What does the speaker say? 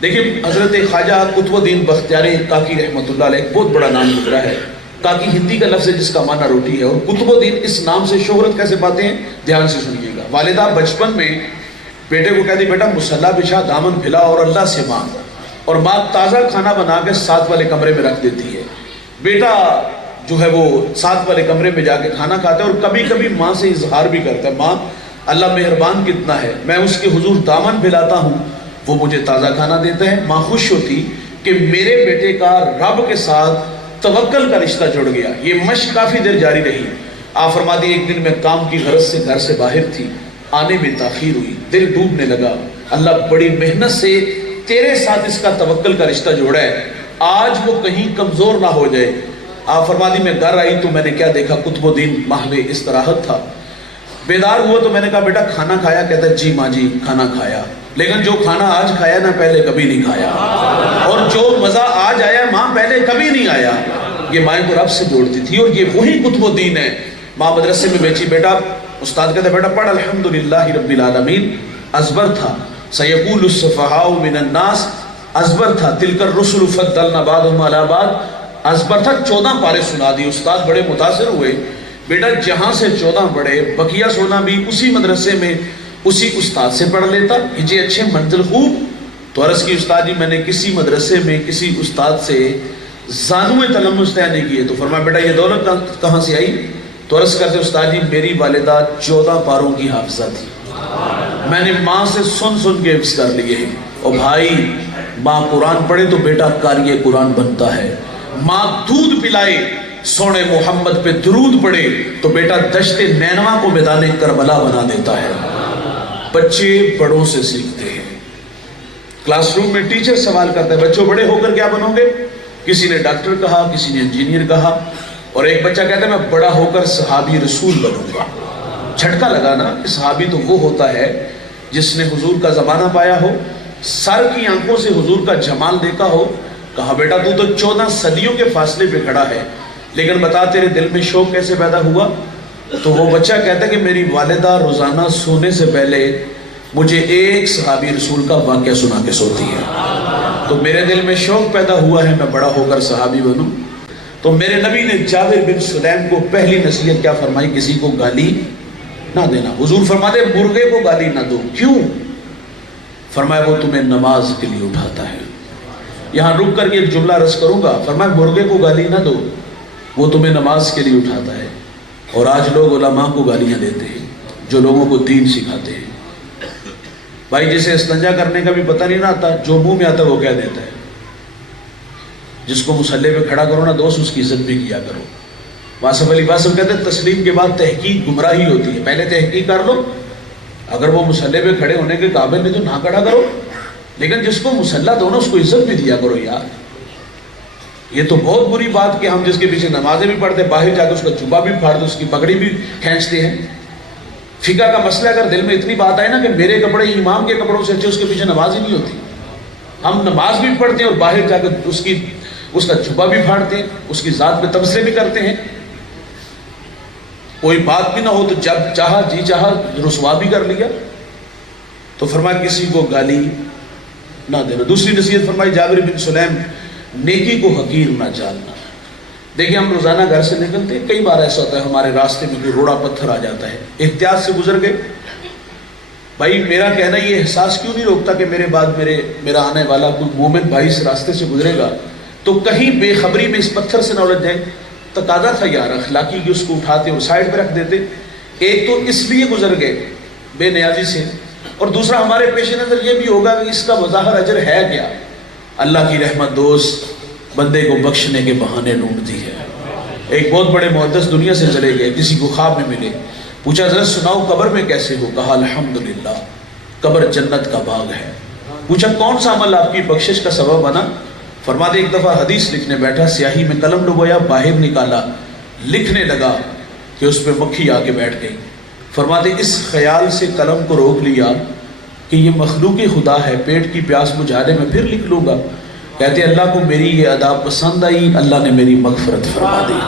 دیکھیں حضرت خواجہ قطب الدین بختیاری کاکی رحمۃ اللہ علیہ ایک بہت بڑا نام گزرا ہے. کاکی ہندی کا لفظ ہے جس کا معنی روٹی ہے, اور قطب الدین اس نام سے شہرت کیسے پاتے ہیں دھیان سے سنیے گا. والدہ بچپن میں بیٹے کو کہتی بیٹا مصلی بچھا, دامن پھیلا اور اللہ سے مانگ, اور ماں تازہ کھانا بنا کے ساتھ والے کمرے میں رکھ دیتی ہے. بیٹا جو ہے وہ ساتھ والے کمرے میں جا کے کھانا کھاتا ہے, اور کبھی کبھی ماں سے اظہار بھی کرتا ہے, ماں اللہ مہربان کتنا ہے, میں اس کے حضور دامن پھیلاتا ہوں, وہ مجھے تازہ کھانا دیتا ہے. ماں خوش ہوتی کہ میرے بیٹے کا رب کے ساتھ توکل کا رشتہ جڑ گیا. یہ مشق کافی دیر جاری رہی. آپ فرماتی ایک دن میں کام کی غرض سے گھر سے باہر تھی, آنے میں تاخیر ہوئی, دل ڈوبنے لگا, اللہ بڑی محنت سے تیرے ساتھ اس کا توکل کا رشتہ جوڑا ہے, آج وہ کہیں کمزور نہ ہو جائے. آپ فرماتی میں گھر آئی تو میں نے کیا دیکھا, قطب الدین محو استراحت تھا. بیدار ہوا تو میں نے کہا بیٹا کھانا کھایا؟ کہتا ہے جی ماں جی کھانا کھایا, لیکن جو کھانا آج کھایا نا پہلے کبھی نہیں کھایا, اور جو مزہ آج آیا ماں پہلے کبھی نہیں آیا. یہ مائیں کو رب سے جوڑتی تھی, اور یہ وہی قطب الدین ہے. ماں مدرسے میں بیچی, بیٹا استاد کہتا ہے بیٹا پڑھ الحمدللہ رب العالمین. ازبر تھا سیقول السفہاء من الناس, ازبر تھا تلک الرسل فضلنا بعضهم علی بعض, ازبر تھا. 14 پارے سنا دی. استاد بڑے متاثر ہوئے, بیٹا جہاں سے 14 بڑے, بقیہ 16 بھی اسی مدرسے میں اسی استاد سے پڑھ لیتا, یہ اچھے منزل خوب. تو عرض کی استاد جی میں نے کسی مدرسے میں کسی استاد سے زانوے تلمس طے نہیں کیے. تو فرمایا بیٹا یہ دولت کہاں سے آئی؟ تو عرض کرتے استاد جی میری والدہ 14 پاروں کی حافظہ تھی, میں نے ماں سے سن سن کے حفظ کر لیے ہیں. اور بھائی ماں قرآن پڑھے تو بیٹا قاری قرآن بنتا ہے, ماں دودھ پلائے سونے محمد پہ درود پڑھے تو بیٹا دشت نینوا کو میدان کربلا بنا دیتا ہے. بچے بڑوں سے سیکھتے ہیں. کلاس روم میں ٹیچر سوال کرتا ہے بچوں بڑے ہو کر کیا بنو گے؟ کسی نے ڈاکٹر کہا, کسی نے انجینئر کہا, اور ایک بچہ کہتا ہے میں بڑا ہو کر صحابی رسول بنوں گا. جھٹکا لگا نا کہ صحابی تو وہ ہوتا ہے جس نے حضور کا زمانہ پایا ہو, سر کی آنکھوں سے حضور کا جمال دیکھا ہو. کہا بیٹا تو 14 صدیوں کے فاصلے پہ کھڑا ہے, لیکن بتا تیرے دل میں شوق کیسے پیدا ہوا؟ تو وہ بچہ کہتا ہے کہ میری والدہ روزانہ سونے سے پہلے مجھے ایک صحابی رسول کا واقعہ سنا کے سوتی ہے, تو میرے دل میں شوق پیدا ہوا ہے میں بڑا ہو کر صحابی بنوں. تو میرے نبی نے جابر بن سلیم کو پہلی نصیحت کیا فرمائی؟ کسی کو گالی نہ دینا. حضور فرماتے مرغے کو گالی نہ دو. کیوں؟ فرمایا وہ تمہیں نماز کے لیے اٹھاتا ہے. یہاں رک کر ایک جملہ رس کروں گا, فرمایا مرغے کو گالی نہ دو, وہ تمہیں نماز کے لیے اٹھاتا ہے. اور آج لوگ علماء کو گالیاں دیتے ہیں جو لوگوں کو دین سکھاتے ہیں. بھائی جسے استنجا کرنے کا بھی پتہ نہیں نہ آتا, جو منہ میں آتا ہے وہ کہہ دیتا ہے. جس کو مصلی پہ کھڑا کرو نا دوست, اس کی عزت بھی کیا کرو. واصف علی واصف کہتے ہیں تسلیم کے بعد تحقیق گمراہی ہوتی ہے. پہلے تحقیق کر لو, اگر وہ مصلی پہ کھڑے ہونے کے قابل نہیں تو نہ کھڑا کرو, لیکن جس کو مصلی دو نا اس کو عزت بھی دیا کرو یار. یہ تو بہت بری بات کہ ہم جس کے پیچھے نمازیں بھی پڑھتے, باہر جا کے اس کا جبہ بھی پھاڑ دو, اس کی پگڑی بھی کھینچتے ہیں. فقہ کا مسئلہ اگر دل میں اتنی بات آئے نا کہ میرے کپڑے امام کے کپڑوں سے اچھے, اس کے پیچھے نماز ہی نہیں ہوتی. ہم نماز بھی پڑھتے ہیں اور باہر جا کے اس کا جبہ بھی پھاڑتے ہیں, اس کی ذات پہ تبصرے بھی کرتے ہیں. کوئی بات بھی نہ ہو تو جب چاہا جی چاہا رسوا بھی کر لیا. تو فرمایا کسی کو گالی نہ دینا. دوسری نصیحت فرمائی جابر بن سلیم, نیکی کو حقیر نہ جاننا. دیکھیں ہم روزانہ گھر سے نکلتے ہیں, کئی بار ایسا ہوتا ہے ہمارے راستے میں کوئی روڑا پتھر آ جاتا ہے, احتیاط سے گزر گئے. بھائی میرا کہنا یہ احساس کیوں نہیں روکتا کہ میرے بعد میرا آنے والا کوئی مومن بھائی اس راستے سے گزرے گا تو کہیں بے خبری میں اس پتھر سے نہ الجھ جائے. تقاضا تھا یار اخلاقی کہ اس کو اٹھاتے اور سائڈ پہ رکھ دیتے. ایک تو اس لیے گزر گئے بے نیازی سے, اور دوسرا ہمارے پیش نظر یہ بھی ہوگا کہ اس کا بظاہر اجر ہے کیا. اللہ کی رحمت دوست بندے کو بخشنے کے بہانے ڈھونڈتی ہے. ایک بہت بڑے محدث دنیا سے چلے گئے, کسی کو خواب میں ملے, پوچھا ذرا سناؤ قبر میں کیسے ہو؟ کہا الحمدللہ قبر جنت کا باغ ہے. پوچھا کون سا عمل آپ کی بخشش کا سبب بنا؟ فرماتے ایک دفعہ حدیث لکھنے بیٹھا, سیاہی میں قلم ڈبویا, باہر نکالا, لکھنے لگا کہ اس پہ مکھی آ کے بیٹھ گئی. فرماتے اس خیال سے قلم کو روک لیا کہ یہ مخلوق خدا ہے, پیٹ کی پیاس بجھانے میں پھر لکھ لوں گا. کہتے اللہ کو میری یہ ادا پسند آئی, اللہ نے میری مغفرت فرما دی.